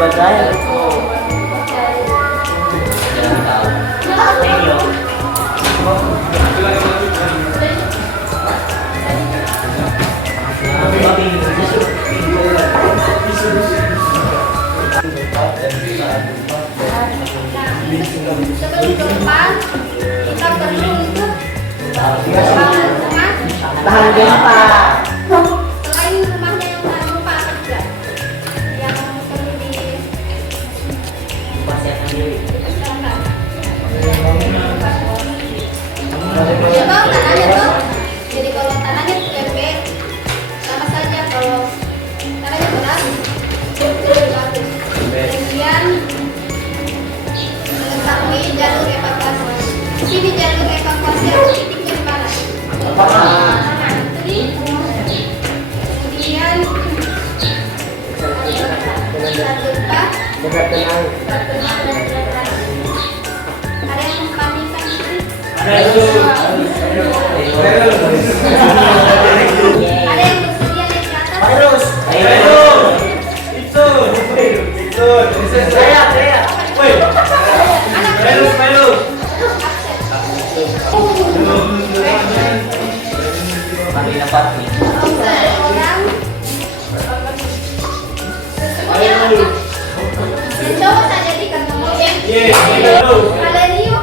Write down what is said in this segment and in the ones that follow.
Bagay. Sebelum gempa, kita perlu untuk Tahan gempa. selain rumahnya yang tahan gempa apa juga yang perlu dipersiapkan. Ya bang, tanahnya tuh. Jadi kalau tanahnya PMB sama saja, kalau tanahnya berat bagus. Kemudian mengetahui jalur evakuasi. Sini jalur evakuasi harus titiknya di mana? Kemudian gempa, ada yang mempanikan ini? Ada yang bersedia naik ke atas? Terus. Itu. Saya. Woi. Kami dapat nih. Coba tak jadi kan ngomong ya? Ada Rio.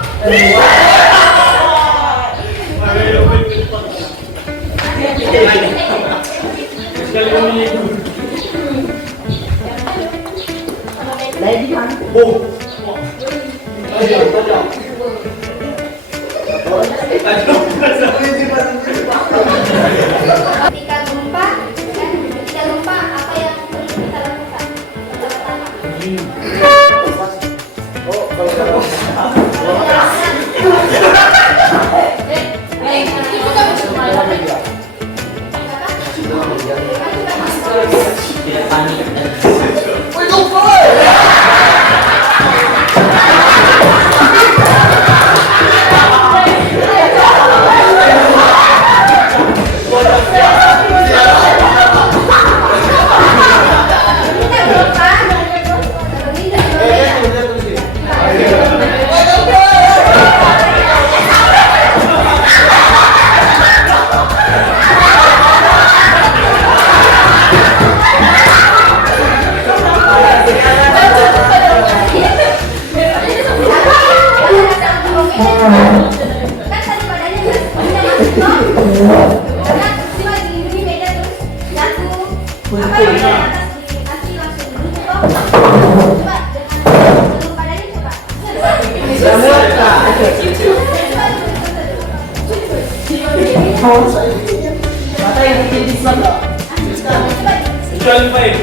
Ketika gempa, apa yang perlu kita lakukan? Pertama-tama. Tidak panik. Mata yang di sana. Jangan baik.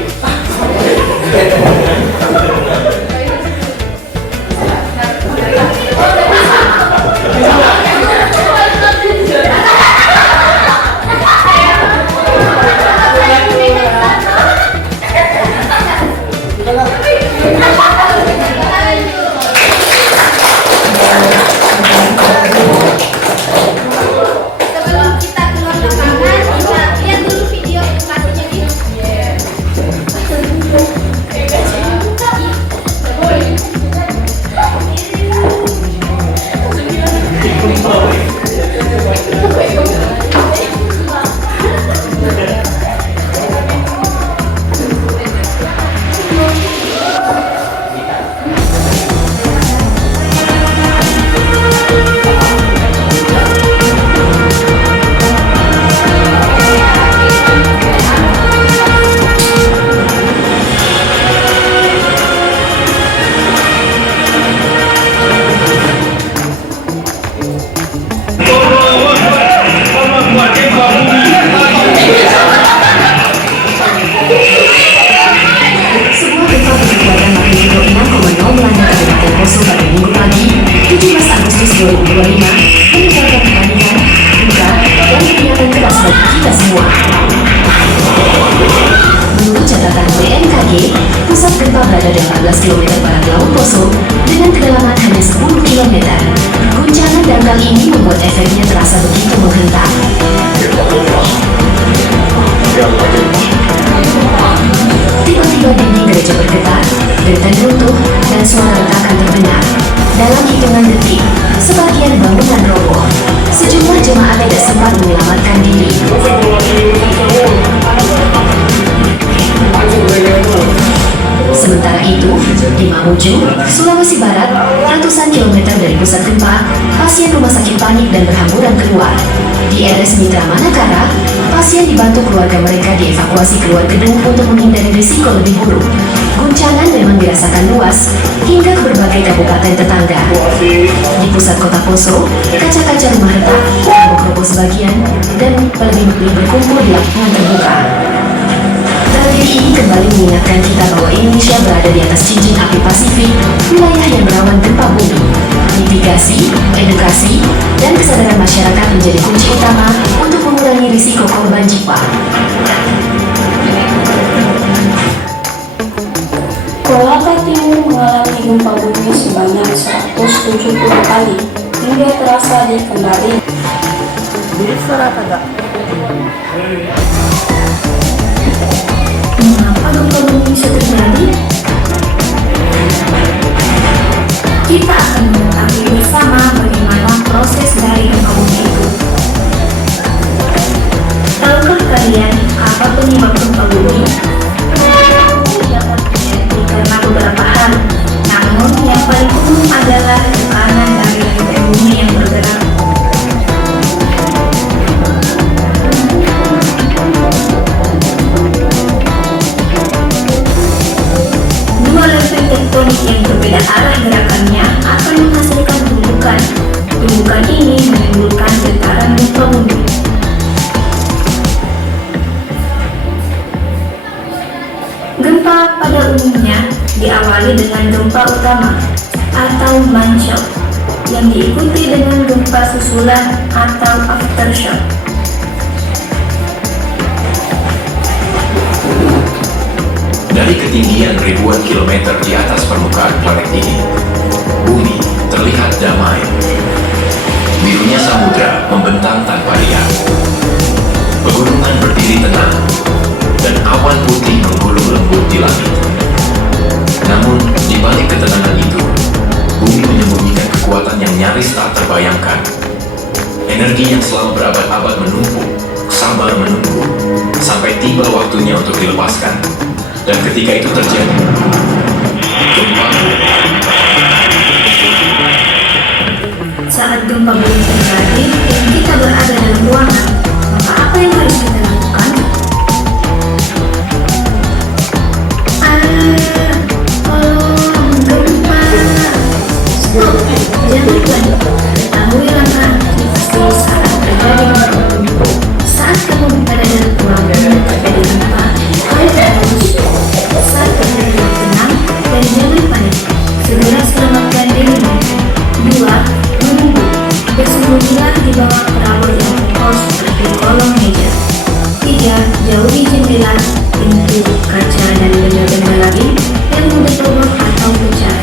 Sebelum kita keluar lapangan, kita lihat dulu video edukasinya di berada di 14 km barat Laut Poso dengan kedalaman hanya 10 km. Guncangan dangkal ini membuat efeknya terasa begitu menghentak. Tiba-tiba dinding gereja bergetar, genteng runtuh, dan suara retakan terdengar. Dalam hitungan detik, sebagian bangunan roboh. Sejumlah jemaat tidak sempat menyelamatkan diri. Sementara itu, di Mamuju, Sulawesi Barat, ratusan kilometer dari pusat gempa, pasien rumah sakit panik dan berhamburan keluar. Di RS Mitra Manakara, pasien dibantu keluarga mereka dievakuasi keluar gedung untuk menghindari risiko lebih buruk. Guncangan memang dirasakan luas hingga ke berbagai kabupaten tetangga. Di pusat kota Poso, kaca-kaca rumah retak, roboh-roboh sebagian, dan lebih berkumpul di lapangan terbuka. Tragedi ini kembali mengingatkan kita bahwa Indonesia berada di atas cincin api Pasifik, wilayah yang rawan gempa bumi. Mitigasi, edukasi, dan kesadaran masyarakat menjadi kunci utama untuk mengurangi risiko korban jiwa. Kolaka Timur mengalami gempa bumi sebanyak 170 kali hingga terasa di Kendari. Mengapa gempa bumi bisa terjadi? Kita akan mengetahui bersama bagaimana proses dari gempa bumi itu. Tahukah kalian apa penyebab gempa bumi? Dapat terjadi karena beberapa hal, namun yang paling umum adalah tekanan dari lantai bumi yang bergerak. Dua lempeng tektonik yang berbeda arah gerakannya akan menghasilkan tumbukan. Tumbukan ini menimbulkan getaran gempa bumi. Gempa pada umumnya diawali dengan gempa utama atau main shock yang diikuti dengan gempa susulan atau aftershock. Dari ketinggian ribuan kilometer di atas permukaan planet ini, bumi terlihat damai. Birunya samudra membentang tanpa lihat. Pegunungan berdiri tenang, dan awan putih menggulung lembut di langit. Namun, di balik ketenangan itu, bumi menyembunyikan kekuatan yang nyaris tak terbayangkan. Energi yang selama berabad-abad menumpuk, sabar menunggu, sampai tiba waktunya untuk dilepaskan. Dan ketika itu terjadi, gempa. Saat gempa bumi terjadi dan kita berada dalam ruangan, maka apa yang harus kita lakukan? Gempa. Stop, jangan panik. Ketahui langkah antisipasi saat terjadi gempa bumi. Saat kamu berada dalam ruangan dan terjadi gempa, kamu harus saat terjadi tenang dan jangan panik. Segera selamatkan dirimu. 2. Menunggu. Bersembunyilah di bawah perabot yang kokoh seperti kolong meja. 3. Jauhi jendela, pintu, kaca, dan benda-benda lain yang mudah roboh atau pecah.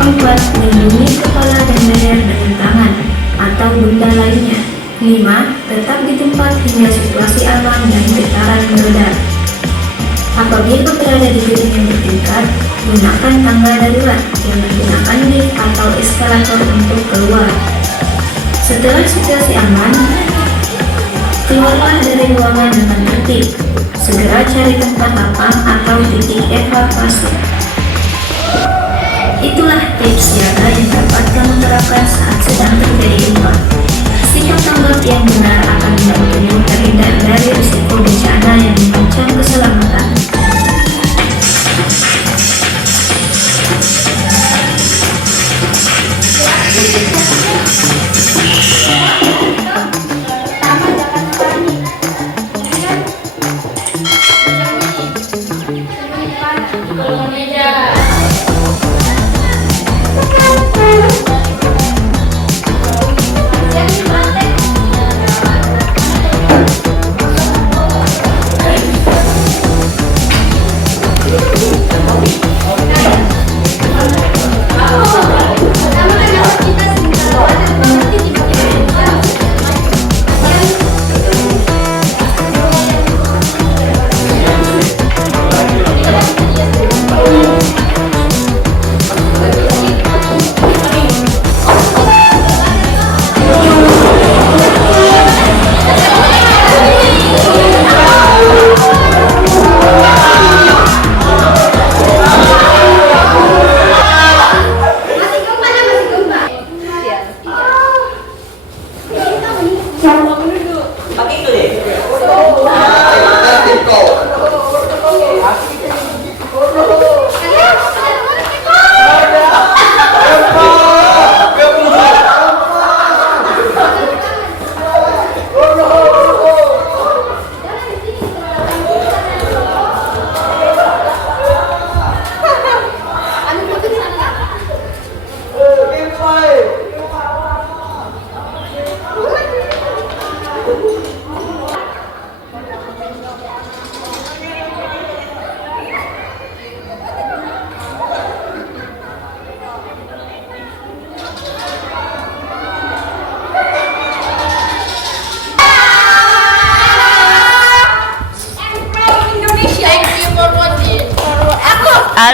4. Lindungi kepala dan leher dengan tangan atau benda lainnya. 5. Tetap di tempat hingga situasi aman dan getaran mereda. Apabila berada di gedung yang bertingkat, gunakan tangga darurat yang menggunakan lift atau eskalator untuk keluar. Setelah situasi aman, keluarlah dari ruangan dengan tertib. Segera cari tempat lapang atau titik evakuasi. Itulah tips siaga yang dapat kamu terapkan saat sedang terjadi gempa. Sikap tanggap yang benar akan membantumu terhindar dari risiko bencana yang mengancam keselamatan.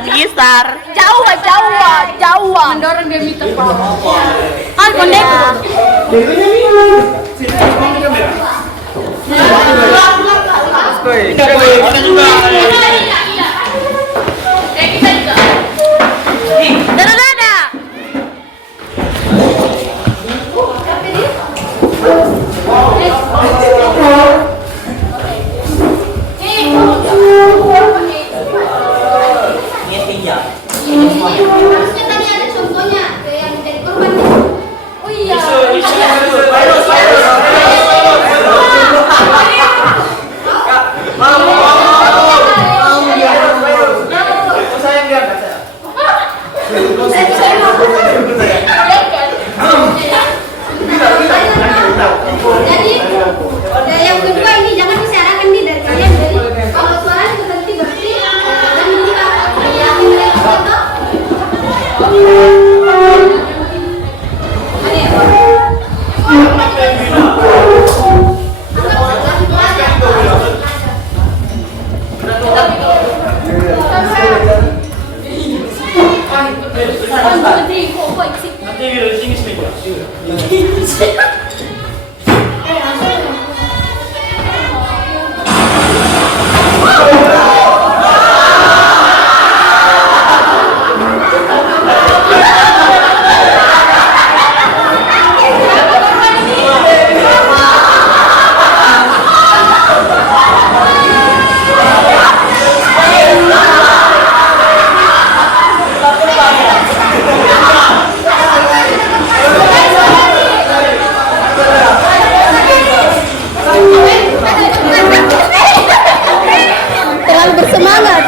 Bisar. Jauh. Mendorong dia minta ah, konek. Dada. Harusnya tadi ada contohnya yang jadi korban. Oh iya. Jadi yang kedua ini jangan disiarkan nih dari kalian. Jadi kalau suaranya berhenti berarti dan kita yakin mereka itu. Terlalu bersemangat.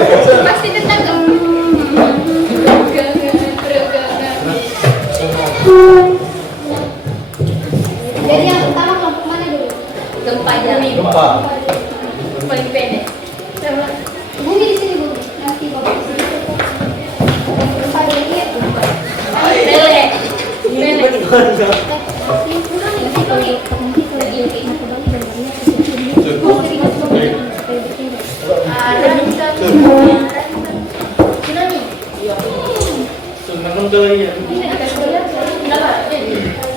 Pasti tetangga. Jadi yang pertama kelompok mana dulu? Gempa jari. Gempa. Paling pendek. Bumi di sini bumi. Nanti bapak di sini. Gempa dulu ya. Lele.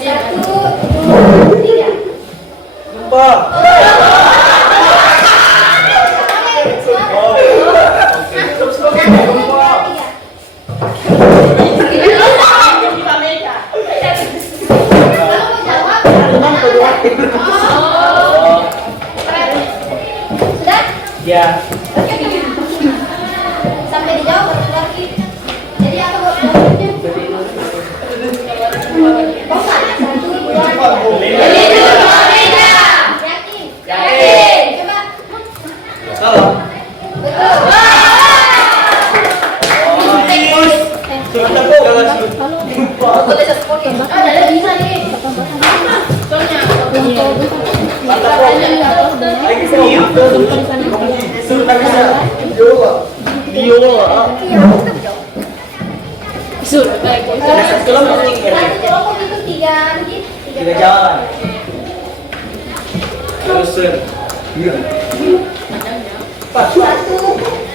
Satu, dua, tiga. Gempa. Sudah? Ya. Sampai dijawab baru keluar lagi. Jadi apa buat jawabnya? Bosan. Satu, dua, tiga. Yakin? Yakin. Coba. Salah. Betul. Ada bisa nih. Nanti kelompok itu tiga jalan. Terus Satu,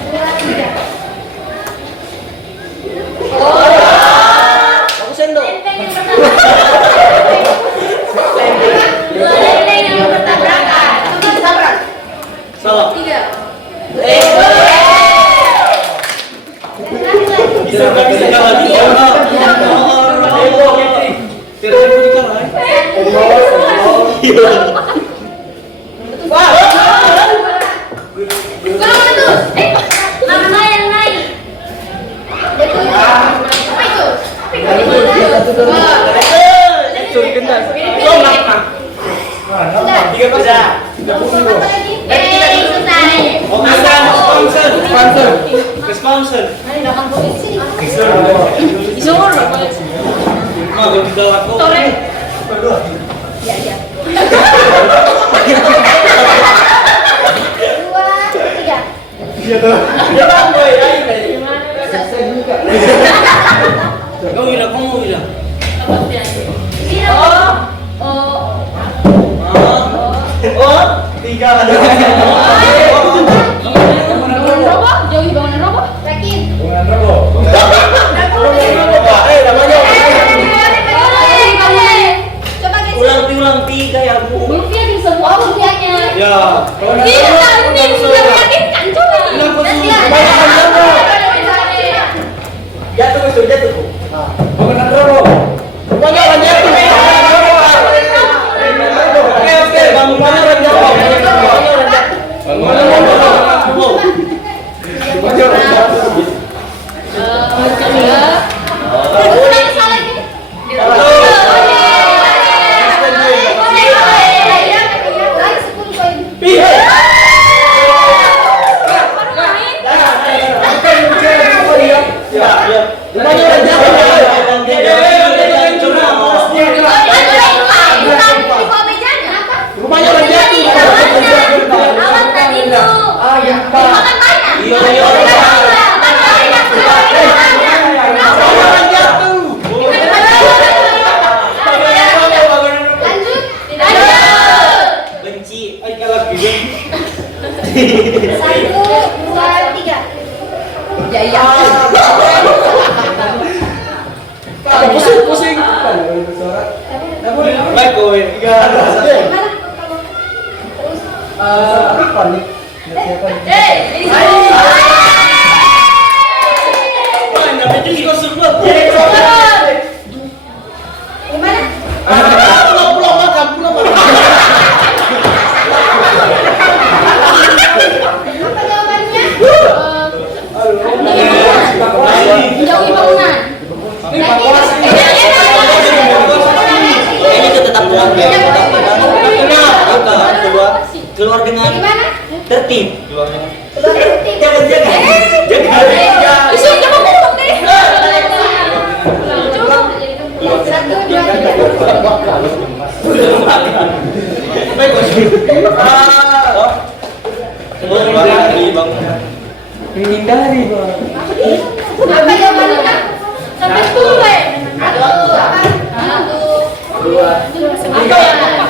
dua, tiga. aku sendok. Salah. Bisa lagi. Mana yang naik? Betul. Apa itu? Apa lagi? Sponsor. Dua, tiga. Tiga. Jauhi bangunan roboh. Yakin? Coba geser. Ulang tiga ya bu. Bulfinya di semua bulfianya. Ya. Iya, ini sudah meyakinkan coba. Nanti Jatuh. Bangunan robo. Bangunan jatuh. Oke, bangunan jatuh. ulang salah ini. Lagi 10 poin. Benci, ay kalap gitu. 1, 2, 3. Ya iya. Pusing. Baik kowe. Panik. Apa jawabannya? Jauhi bangunan. Ini tetap pulang ya. Keluar dengan Gimana? tertib. Keluar tertib. Apa jawabannya, Kak? Sampai 10 ya.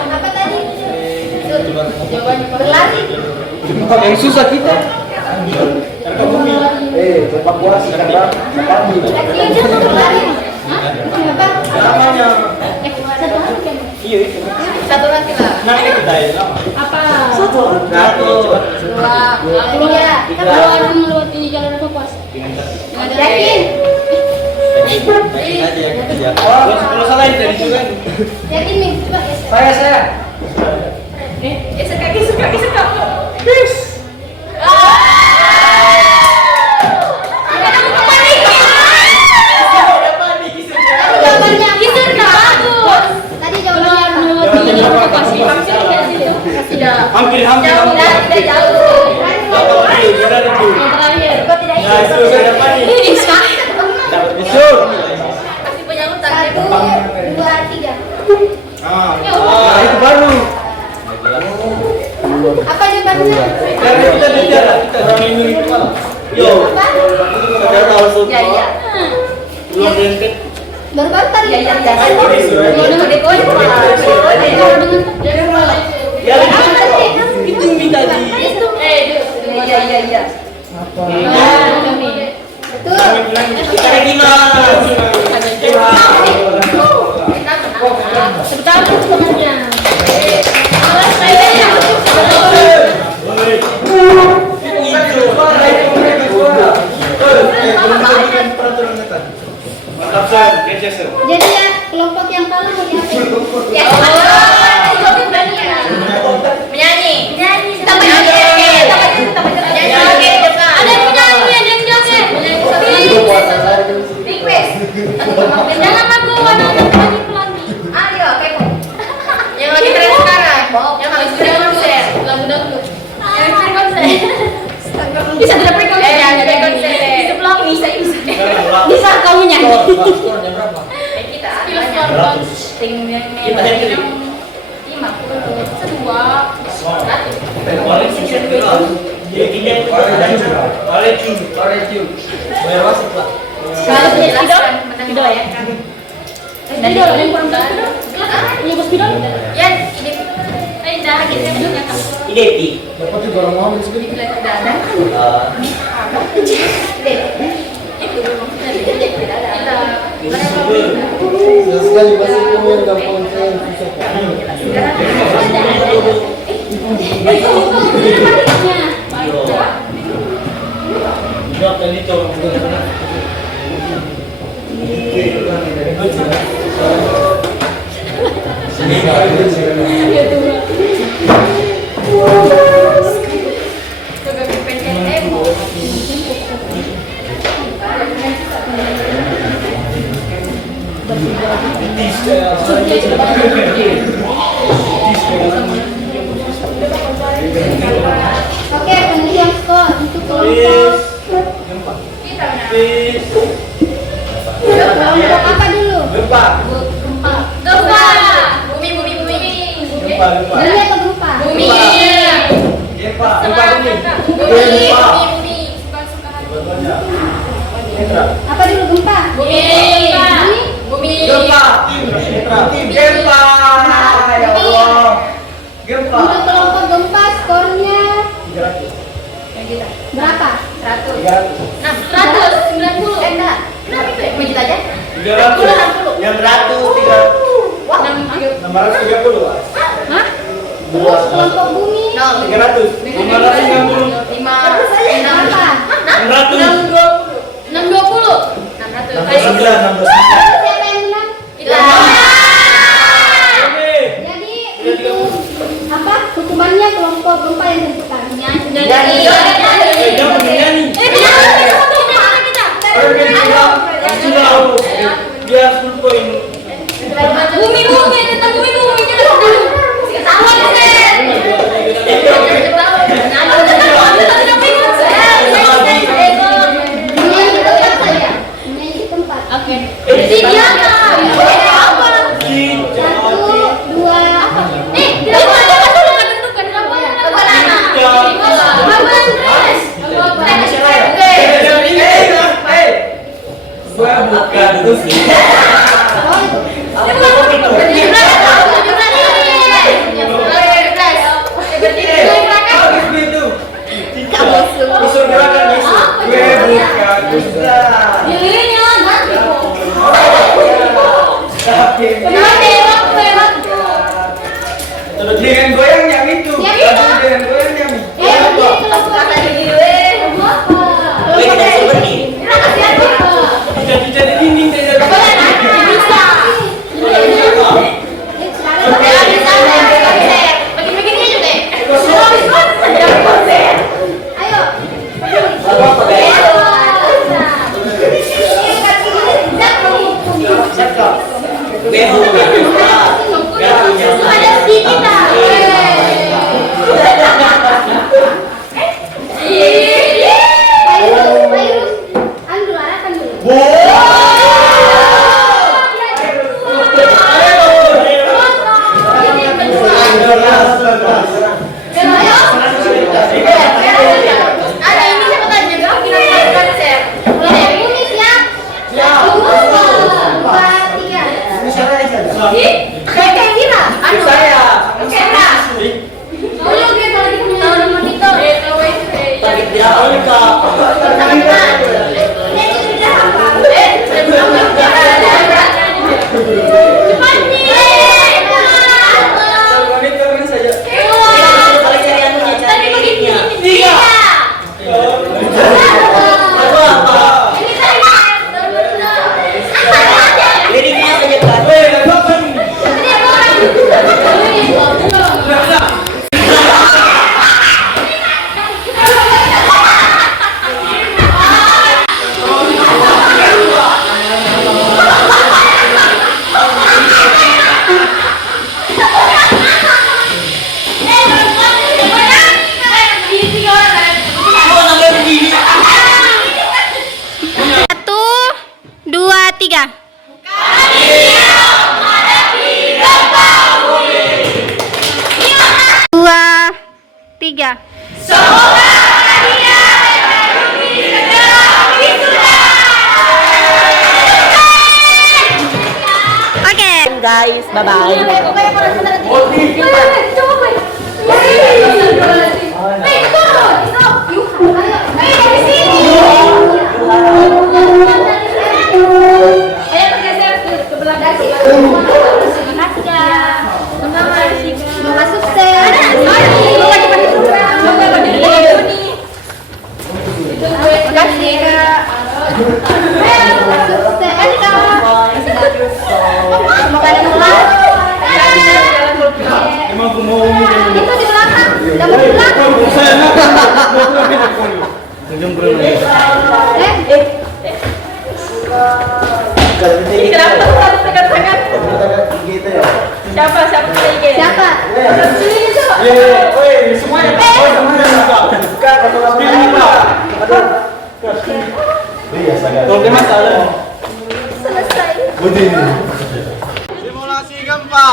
Apa tadi? Jawabannya Berlari. Yang susah kita. Sepak bola sekarang Iya, dia mau berlari. Apa? Namanya. Iya. Satu lagi lah. Nanti kita ya lama. Apa? Satu. Iya. Dua orang melewati jalan evakuasi. Yakin? Kalau salah ini dari juga. Yakin nih? Coba ya. Saya. Geser kaki. Yes. Jawabannya Geser Kak. Bagus. tadi jawabannya apa? Melewati jalan evakuasi. Hampir tidak situ. Tidak. Hampir. Jauh lah, tidak jauh. Yang terakhir. Kok tidak Nah, ikut? itu saya dapat nih. Ini sah. Dapat besar. Kasih punya utang. 1, 2, 3. Nah, itu baru. Apa jawabannya? Karena kita bicara, kita orang ini itu malah. Yo. Apa? Kita tahu semua. Ya. Belum rentet. Baru-baru tadi. Ya. Ayo, disuruh. Kalau dengan deko aja malah. Ya, itu minta di. Iya. Betul. Kita gimana? Sebentar sebenarnya. Jadi ya, kelompok yang kalah mau diapain? Ya. Menyanyi. Kita menyanyi. Ada yang menyanyi, ada yang joget. Request. Jangan aku wanita pelangi. Ayo, kepo. Yang lagi tren sekarang. Yang lagi tren konser. Lagu dangdut. Yang tren konser. Bisa tidak konser? Ya, tidak konser. Bisa pelangi, bisa kamu nyanyi. Kita Kita yang kiri. 50 sedua 100. Kalau punya spidol, spidol ya. Spidol, ada yang kurang spidol? Punya bos spidol? Ya, ini. Dah, kita juga kan. Identik. dapat juga orang mau segini. Dah ada. Itu maksudnya ada. Sekali bahasa komen gampang saya susah. Oke, pengundian skor untuk kelompok. Kelompok apa dulu? Gempa. Gempa. Bumi. Bumi atau gempa? Bumi. Gempa. Bumi. Apa dulu gempa? Bumi. Gempa. Gempa. Ya Allah. Gempa. Untuk kelompok gempa skornya berapa? 100. 190. Enggak. Kenapa itu ya? Menjit aja. 300. Yang 100. 630. Hah? Terus kelompok bumi 300. 560. 5. berapa? 600. 620. 600. 69. Siapa yang menang? Itu. Jadi apa hukumannya kelompok gempa yang tentukan? Jadi. Jangan menyanyi. Biar 10 poin. Bumi tentang bumi ketahuan Bagus. Usul gerakan Yesus. Gue buka dusta. Dengan goyang yang itu. Dengan goyang yang jadi dinding tidak guys, bye-bye. Emang aku mau itu di belakang, dapat di belakang. saya Ini kenapa harus pegang-pegang? Siapa pegang? Siapa? Semuanya. Kalau masalah. Selesai. Simulasi gempa.